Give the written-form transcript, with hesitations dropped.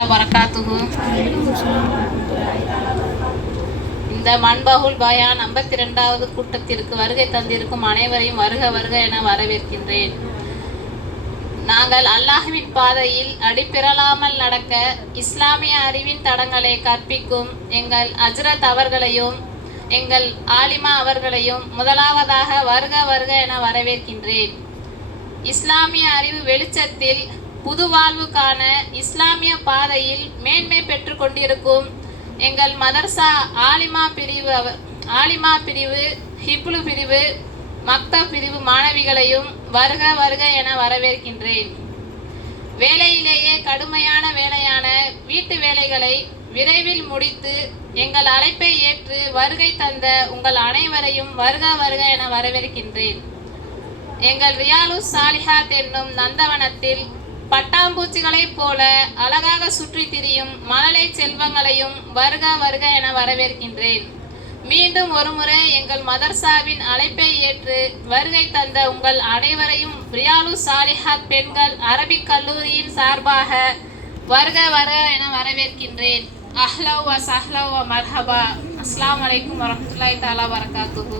வரகாத்துஹு. இந்த மண்பகுல் பயான் 52வது கூட்டத்திற்கு வருகை தந்திருக்கும் அனைவரையும் வருக வருக என வரவேற்கின்றேன். நாங்கள் அல்லாஹ்வின் பாதையில் அடிப்பிறலாமல் நடக்க இஸ்லாமிய அறிவின் தடங்களை கற்பிக்கும் எங்கள் ஹஜ்ரத் அவர்களையும் எங்கள் ஆலிமா அவர்களையும் முதலாவதாக வருக வருக என வரவேற்கின்றேன். இஸ்லாமிய அறிவு வெளிச்சத்தில் புது வாழ்வுக்கான இஸ்லாமிய பாதையில் மேன்மை பெற்று கொண்டிருக்கும் எங்கள் மதர்சா ஆலிமா பிரிவு ஹிப்லு பிரிவு மக்தப் பிரிவு மாணவிகளையும் வருக வருக என வரவேற்கின்றேன். வேலையிலேயே கடுமையான வேலையான வீட்டு வேலைகளை விரைவில் முடித்து எங்கள் அழைப்பை ஏற்று வருகை தந்த உங்கள் அனைவரையும் வருக வருக என வரவேற்கின்றேன். எங்கள் ரியாலுஸ் சாலிஹாத் என்னும் நந்தவனத்தில் பட்டாம்பூச்சிகளைப் போல அழகாக சுற்றி திரியும் மழலை செல்வங்களையும் வருக வருக என வரவேற்கின்றேன். மீண்டும் ஒருமுறை எங்கள் மதர்சாவின் அழைப்பை ஏற்று வருகை தந்த உங்கள் அனைவரையும் ரியாலுஸ் சாலிஹாத் பெண்கள் அரபிக் கல்லூரியின் சார்பாக வருக வருக என வரவேற்கின்றேன். அஹ்லவ் வ சஹ்லவ் வ மர்ஹபா. அஸ்ஸலாமு அலைக்கும் வரஹ்மத்துல்லாஹி தஆலா வரகாத்துஹு.